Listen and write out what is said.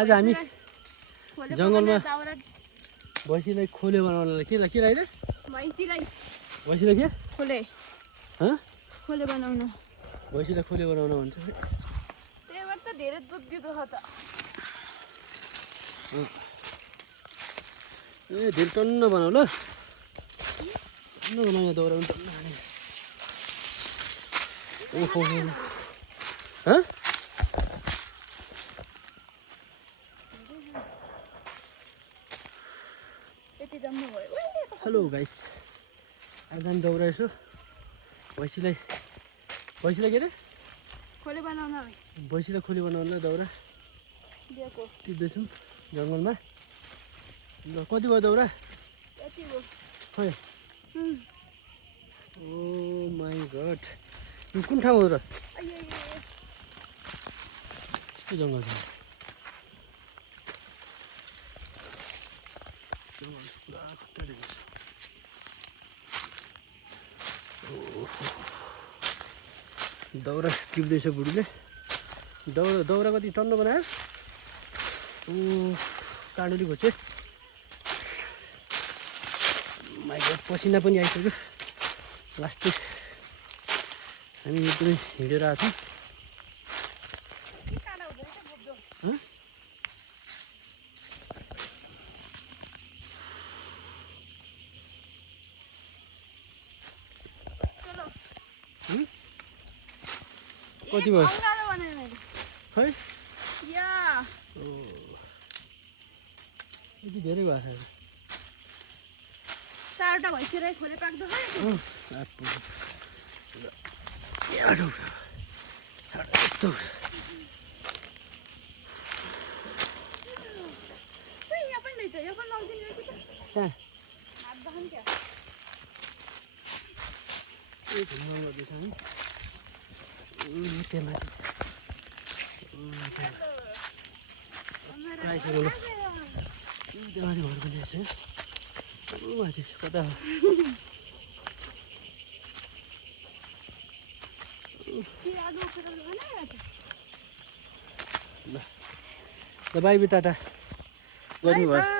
आज हामी जङ्गलमा भैँसीलाई खोले बनाउनलाई के लाग्यो भैँसीलाई के खोले बनाउन भैँसीलाई खोले बनाउन भन्छ त्यहीबाट त धेरै दुध दिँदो छ त ए धेरै टन्न बनाऊ ल टन्न बनाउने दाउरा पनि टन्न खाने ओहो हेलो गाइस आज हामी दौडाएछौँ भैँसीलाई के अरे खोले बनाउन भैँसीलाई खोले बनाउनलाई दाउरा टिप्दैछौँ जङ्गलमा ल कति भयो दाउरा खै ओ माई गड यो कुन ठाउँ हो र के जङ्गल छ पुरा खतरा रहेछ दाउरा टिप्दैछ बुढीले दाउरा कति टन्न बनायो काँडुली खोज्यो माइक पसिना पनि आइसक्यो लास्टै हामी एकदमै हिँडेर आएको छौँ कति भयो खै यति धेरै भएको छ 4टा भइसक्यो खोले पाक्दो खै यहाँ पनि रहेछ यो पनि लाउँदिन कि त हात दहन क्या ए घुम्न गर्दैछ हामी त्यहाँ माथि आइसक्यो ल त्यहाँ माथि घर पनि आइसक्यो माथि कता ल बाई टाटा गर्नु भयो